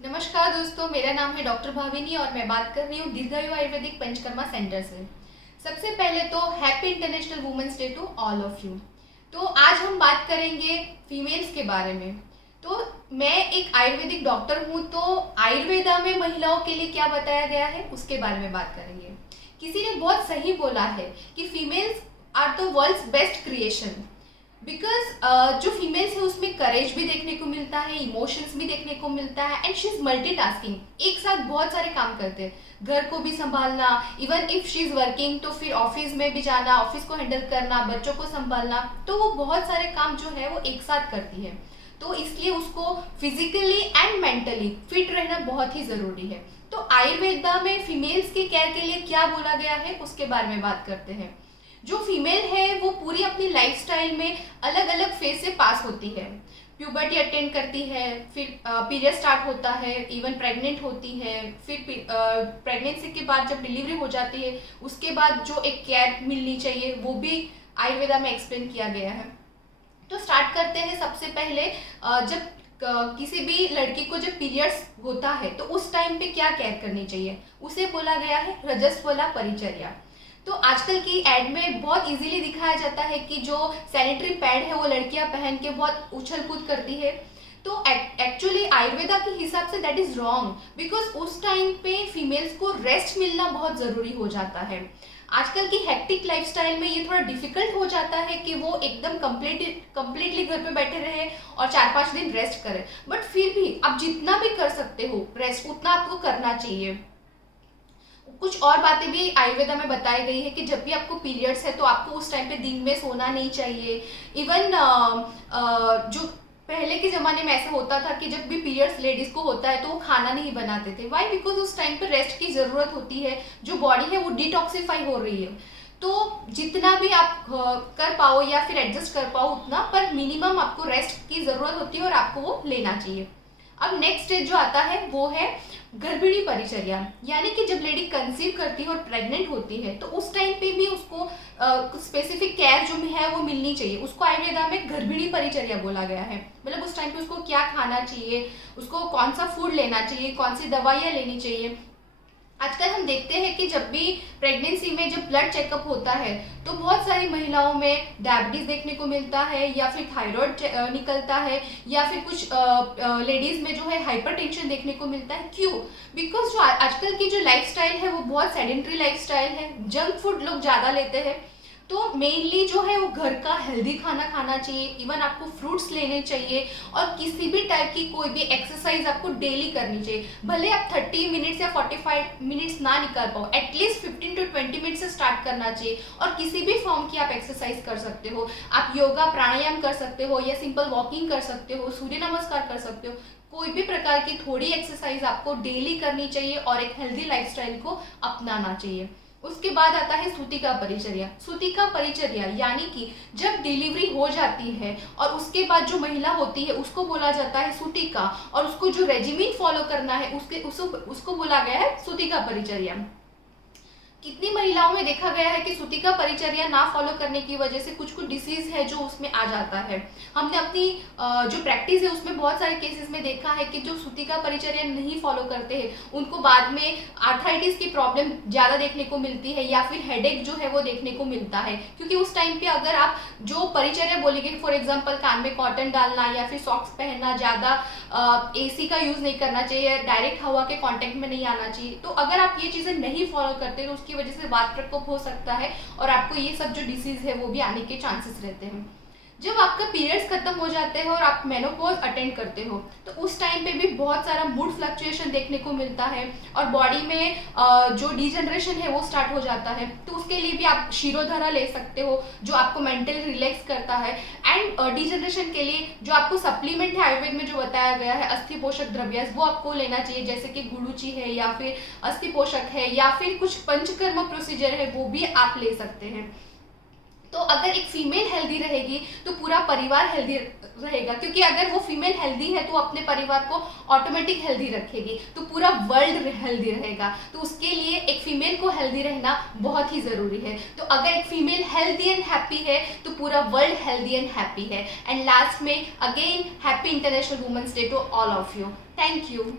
नमस्कार दोस्तों, मेरा नाम है डॉक्टर भाविनी और मैं बात कर रही हूँ दीर्घायु आयुर्वेदिक पंचकर्मा सेंटर से। सबसे पहले तो happy international women's day to all of you. तो आज हम बात करेंगे फीमेल्स के बारे में। तो मैं एक आयुर्वेदिक डॉक्टर हूँ, तो आयुर्वेदा में महिलाओं के लिए क्या बताया गया है उसके बारे में बात करेंगे। किसी ने बहुत सही बोला है कि females are the world's best creation. Because जो फीमेल्स है उसमें करेज भी देखने को मिलता है, इमोशंस भी देखने को मिलता है, एंड शी इज मल्टीटास्किंग। एक साथ बहुत सारे काम करते हैं, घर को भी संभालना, even if she is working तो फिर ऑफिस में भी जाना, ऑफिस को हैंडल करना, बच्चों को संभालना, तो वो बहुत सारे काम जो है वो एक साथ करती है। तो इसलिए उसको फिजिकली एंड मेंटली फिट रहना बहुत ही जरूरी है। तो आयुर्वेदा में फीमेल्स की केयर के लिए क्या बोला गया है उसके बारे में बात करते हैं। जो फीमेल है वो पूरी अपनी लाइफस्टाइल में अलग अलग फेज से पास होती है। प्यूबर्टी अटेंड करती है, फिर पीरियड स्टार्ट होता है, इवन प्रेग्नेंट होती है, फिर प्रेगनेंसी के बाद जब डिलीवरी हो जाती है उसके बाद जो एक केयर मिलनी चाहिए वो भी आयुर्वेदा में एक्सप्लेन किया गया है। तो स्टार्ट करते हैं। सबसे पहले जब किसी भी लड़की को जब पीरियड्स होता है तो उस टाइम पे क्या केयर करनी चाहिए उसे बोला गया है रजस्वला परिचर्या। तो आजकल की एड में बहुत इजीली दिखाया जाता है कि जो सैनिटरी पैड है वो लड़कियां पहन के बहुत उछल कूद करती है। तो एक्चुअली आयुर्वेदा के हिसाब say that is wrong, because उस टाइम पे फीमेल्स को रेस्ट मिलना बहुत जरूरी हो जाता है। आजकल की हेक्टिक लाइफस्टाइल में ये थोड़ा डिफिकल्ट हो जाता है कि वो एकदम कंप्लीटली घर पे बैठे रहे और 4-5 दिन रेस्ट करें। बट फिर भी आप जितना भी कर सकते हो रेस्ट उतना आपको करना चाहिए। कुछ और बातें भी आयुर्वेदा में बताई गई है कि जब भी आपको पीरियड्स है तो आपको उस टाइम पे दिन में सोना नहीं चाहिए। इवन जो पहले के जमाने में ऐसा होता था कि जब भी पीरियड्स लेडीज को होता है तो वो खाना नहीं बनाते थे। वाई? बिकॉज उस टाइम पे रेस्ट की जरूरत होती है, जो बॉडी है वो डिटॉक्सिफाई हो रही है। तो जितना भी आप कर पाओ या फिर एडजस्ट कर पाओ उतना, पर मिनिमम आपको रेस्ट की जरूरत होती है और आपको वो लेना चाहिए। अब नेक्स्ट स्टेज जो आता है वो है गर्भिणी परिचर्या, यानी कि जब लेडी कंसीव करती है और प्रेग्नेंट होती है तो उस टाइम पे भी उसको स्पेसिफिक केयर जो है वो मिलनी चाहिए। उसको आयुर्वेदा में गर्भिणी परिचर्या बोला गया है। मतलब उस टाइम पे उसको क्या खाना चाहिए, उसको कौन सा फूड लेना चाहिए, कौन सी दवाइयाँ लेनी चाहिए। आजकल हम देखते हैं कि जब भी प्रेगनेंसी में जब ब्लड चेकअप होता है तो बहुत सारी महिलाओं में डायबिटीज देखने को मिलता है, या फिर थायराइड निकलता है, या फिर कुछ लेडीज में जो है हाइपरटेंशन देखने को मिलता है। क्यों? बिकॉज जो आजकल की जो लाइफस्टाइल है वो बहुत सेडेंट्री लाइफस्टाइल है, जंक फूड लोग ज़्यादा लेते हैं। तो मेनली जो है वो घर का हेल्दी खाना खाना चाहिए। इवन आपको फ्रूट्स लेने चाहिए और किसी भी टाइप की कोई भी एक्सरसाइज आपको डेली करनी चाहिए। भले आप 30 मिनट्स या 45 मिनट्स ना निकाल पाओ, एटलीस्ट 15 to 20 मिनट से स्टार्ट करना चाहिए। और किसी भी फॉर्म की आप एक्सरसाइज कर सकते हो। आप योगा प्राणायाम कर सकते हो या सिंपल वॉकिंग कर सकते हो, सूर्य नमस्कार कर सकते हो। कोई भी प्रकार की थोड़ी एक्सरसाइज आपको डेली करनी चाहिए और एक हेल्दी लाइफस्टाइल को अपनाना चाहिए। उसके बाद आता है सूतिका परिचर्या। सूतिका परिचर्या यानी कि जब डिलीवरी हो जाती है और उसके बाद जो महिला होती है उसको बोला जाता है सूतिका, और उसको जो रेजिमेंट फॉलो करना है उसको बोला गया है सूतिका परिचर्या। कितनी महिलाओं में देखा गया है कि सूतिका परिचर्या ना फॉलो करने की वजह से कुछ कुछ डिसीज है जो उसमें आ जाता है। हमने अपनी जो प्रैक्टिस है उसमें बहुत सारे केसेस में देखा है कि जो सूतिका परिचर्या नहीं फॉलो करते हैं उनको बाद में आर्थराइटिस की प्रॉब्लम ज़्यादा देखने को मिलती है, या फिर हेडेक जो है वो देखने को मिलता है। क्योंकि उस टाइम पे अगर आप जो परिचर्या बोलेंगे, फॉर एग्जाम्पल कान में कॉटन डालना या फिर सॉक्स पहनना, ज़्यादा AC का यूज़ नहीं करना चाहिए, डायरेक्ट हवा के कॉन्टेक्ट में नहीं आना चाहिए। तो अगर आप ये चीज़ें नहीं फॉलो करते तो की वजह से वात प्रकोप हो सकता है और आपको ये सब जो डिसीज है वो भी आने के चांसेस रहते हैं। जब आपका पीरियड्स खत्म हो जाते हैं और आप मेनोपॉज अटेंड करते हो तो उस टाइम पे भी बहुत सारा मूड फ्लक्चुएशन देखने को मिलता है और बॉडी में जो डिजनरेशन है वो स्टार्ट हो जाता है। तो उसके लिए भी आप शिरोधारा ले सकते हो जो आपको मेंटली रिलैक्स करता है। एंड डिजनरेशन के लिए जो आपको सप्लीमेंट है आयुर्वेद में जो बताया गया है अस्थि पोषक द्रव्य, वो आपको लेना चाहिए, जैसे कि गुड़ूची है या फिर अस्थि पोषक है या फिर कुछ पंचकर्म प्रोसीजर है वो भी आप ले सकते हैं। तो अगर एक फीमेल हेल्दी रहेगी तो पूरा परिवार हेल्दी रहेगा, क्योंकि अगर वो फीमेल हेल्दी है तो अपने परिवार को ऑटोमेटिक हेल्दी रखेगी, तो पूरा वर्ल्ड हेल्दी रहेगा। तो उसके लिए एक फीमेल को हेल्दी रहना बहुत ही जरूरी है। तो अगर एक फीमेल हेल्दी एंड हैप्पी है तो पूरा वर्ल्ड हेल्दी एंड हैप्पी है। एंड लास्ट में again happy international women's day to all of you. Thank you.